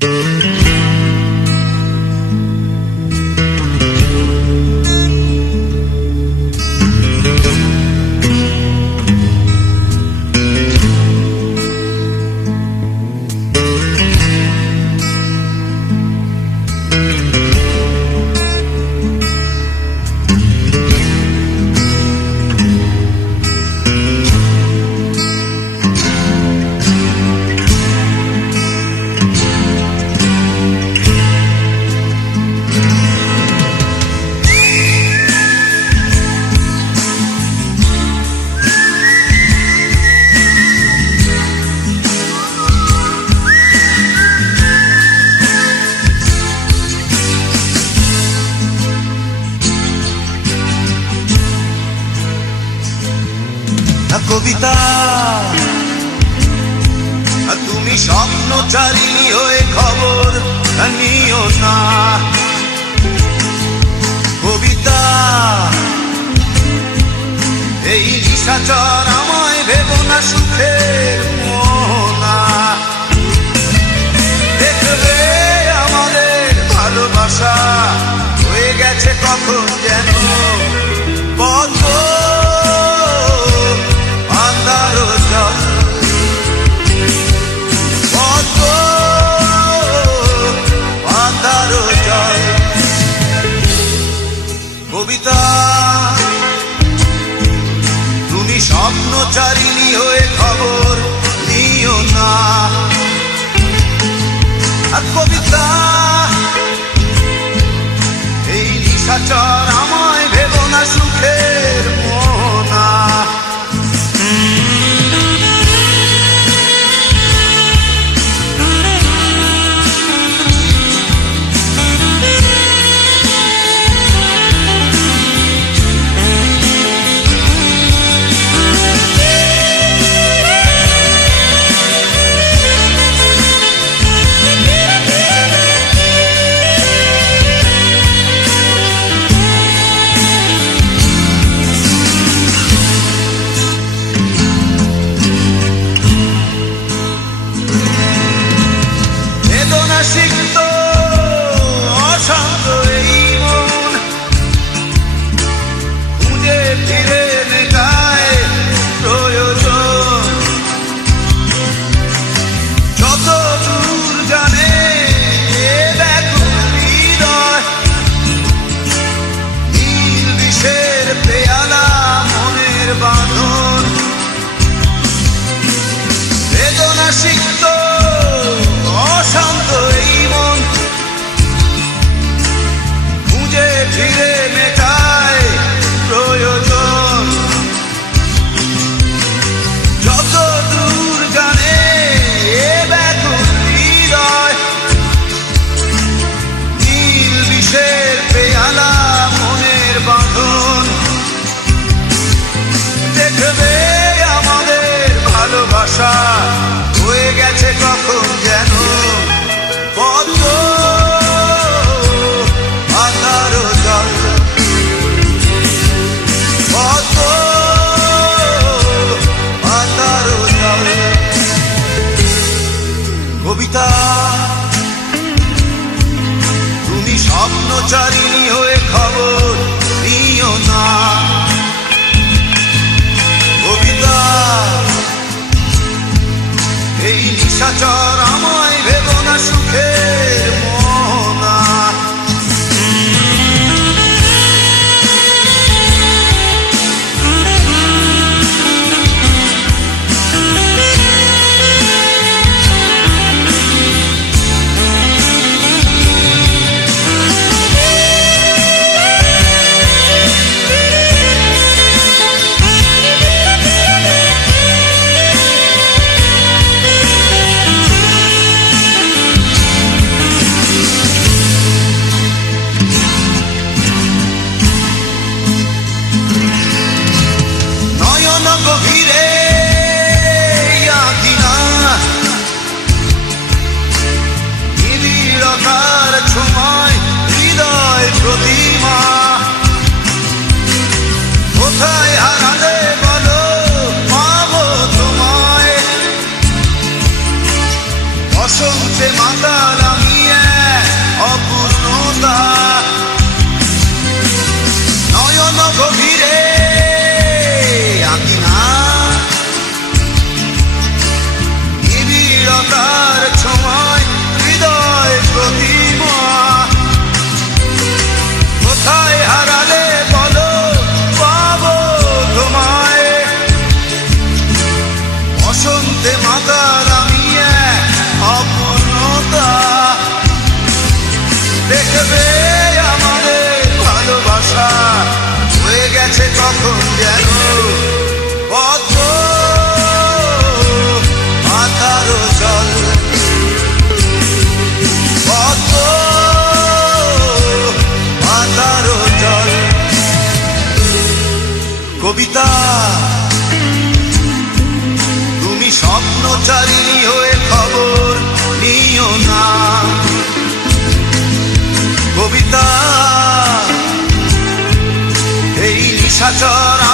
না কবিতা। তুমি স্বপ্নচারিণী হয়ে খবর নিও না। কবিতা, এই নিশাচর আমায় ভেবো না সুখের মোহনা। দেখবে আমাদের ভালোবাসা হয়ে গেছে কখন যেন। স্বপ্নচারিণী হয়ে খবর নিও না। কবিতা এই নিশাচর আমায় ভেবো না সুখের কখন যেন বদ্ধ আধার জল বদ্ধ আধার জল কবিতা তুমি স্বপ্নচারিণী নিশাচর আমায় সুখে গভীরে নিবিড়তার ছোঁয়ায় হৃদয় প্রতিমা আমাদের ভালোবাসা। হয়ে গেছে যেন কবিতা তুমি স্বপ্নচারিণী হয়ে খবর নিও না। নিশাচর